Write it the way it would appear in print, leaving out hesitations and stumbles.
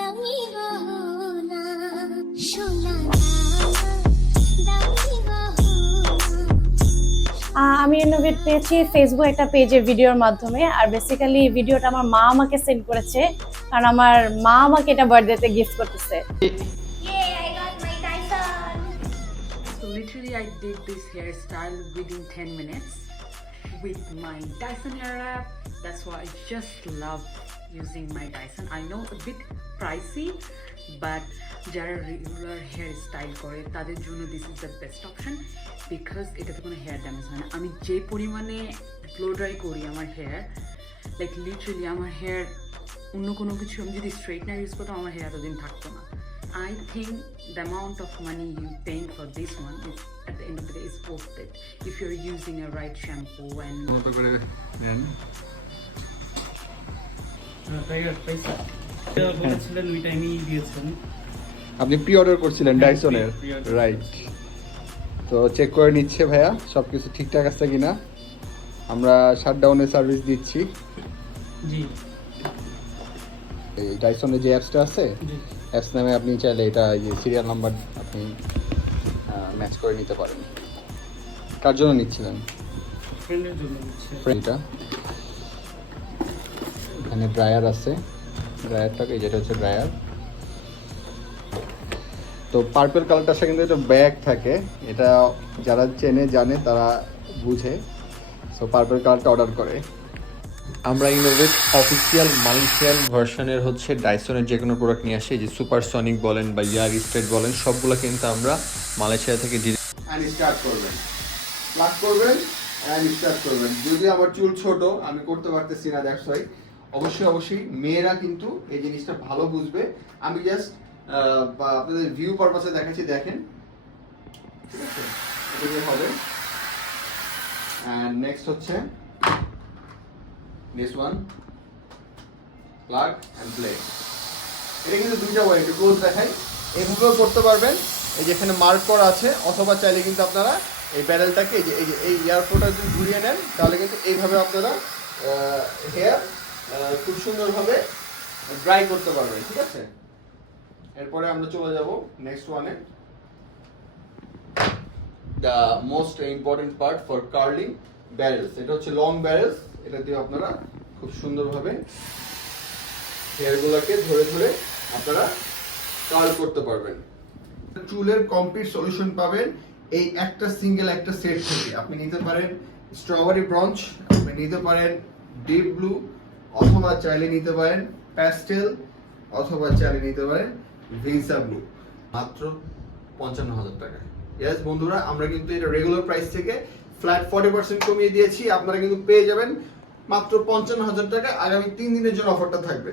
দামি গহনা সোনা দামি গহনা। আমি ইনোভেট পেয়েছি ফেসবুক একটা পেজের ভিডিওর মাধ্যমে। আর বেসিক্যালি ভিডিওটা আমার মা আমাকে সেন্ড করেছে, কারণ আমার মা আমাকে এটা বার্থডেতে গিফট করতেছে। Yay, I got my Dyson. So literally I did this hairstyle within 10 minutes with my Dyson Airwrap. That's why I just love using my Dyson. I know a bit pricey, but যারা regular hair style করে তাদের জন্য this is the best option, because এটাতে কোনো hair damage হয় না। আমি যে পরিমাণে ব্লো ড্রাই করি আমার হেয়ার, লাইক লিটারেলি আমার হেয়ার অন্য কোনো কিছু আমি যদি স্ট্রেটনার ইউজ করতাম আমার হেয়ার এতদিন থাকতো না। I think the amount of money you paying for this one is, at the end of the day, is worth it if you're using a right shampoo and আপনি pre order করছিলেন ডাইসনের, right? তো check করে নিচ্ছে ভাইয়া সবকিছু ঠিকঠাক আছে কিনা। আমরা শাটডাউনের সার্ভিস দিচ্ছি। জি, এই ডাইসনের যে অ্যাপসটা আছে, অ্যাপস নামে আপনি চাইলে এটা যে সিরিয়াল নাম্বার আপনি ম্যাচ করে নিতে পারেন। কার জন্য নিচ্ছিলেন? ফ্রেন্ডের জন্য হচ্ছে ফ্রেন্ডটা এখানে ড্রায়ার আছে, ড্রায়ারটাকে যেটা হচ্ছে ড্রায়ার। তো পার্পল কালারটার সাথে কিন্তু একটা ব্যাগ থাকে, এটা যারা চেনে জানে তারা বুঝে, সো পার্পল কালারটা অর্ডার করে। আমরা ইনোভেট অফিসিয়াল মালয়েশিয়ান ভার্সনের হচ্ছে ডাইসনের যে কোনো প্রোডাক্ট নিয়ে আসি, যে সুপারসনিক বলেন বা ইয়ার স্টেট বলেন, সবগুলো কিন্তু আমরা মালয়েশিয়া থেকে অ্যান্ড স্টার্ট করবেন, প্লাগ করবেন অ্যান্ড স্টার্ট করবেন। যদি আমার চুল ছোট আমি করতে পারতেছি না, দ্যাটস ওয়াই। অবশ্যই মেয়েরা কিন্তু এই জিনিসটা ভালো বুঝবে। আমি জাস্ট আপনাদের ভিউ পারপাসে দেখাচ্ছি, দেখেন, ঠিক আছে? এটা দিয়ে হবে। অ্যান্ড নেক্সট হচ্ছে this one, plug and play। এটা কিন্তু দুইটা ওয়ে, একটু ক্লোজ দেখাই। এইভাবেও করতে পারবেন, এই যে এখানে মার্ক করা আছে, অথবা চাইলে কিন্তু আপনারা এই প্যানেলটাকে এই এয়ারপোর্টটা যদি ঘুরিয়ে নেন তাহলে কিন্তু এইভাবে আপনারা হেয়ার খুব সুন্দরভাবে ড্রাই করতে পারবেন, ঠিক আছে? এরপরে আমরা চলে যাব নেক্সট ওয়ানে, the most important part for curling ব্যারেলস। এটা হচ্ছে লং ব্যারেলস, এটা দিয়ে আপনারা খুব সুন্দরভাবে হেয়ারগুলোকে ধরে ধরে আপনারা কার্ল করতে পারবেন। চুলের কমপ্লিট সলিউশন পাবেন এই একটা সিঙ্গেল একটা সেট থেকে। আপনি নিতে পারেন স্ট্রবেরি ব্রঞ্চ, আপনি নিতে পারেন ডিপ ব্লু, অথবা চাইলে নিতে পারেন প্যাস্টেল, অথবা চাইলে নিতে পারেন ভিনসা ব্লু, মাত্র 55,000 টাকায়। ইয়েস বন্ধুরা, আমরা কিন্তু এটা রেগুলার প্রাইস থেকে ফ্ল্যাট 40% কমিয়ে দিয়েছি। আপনারা কিন্তু পেয়ে যাবেন মাত্র 55,000 টাকা। আগামী 3 দিনের জন্য অফারটা থাকবে।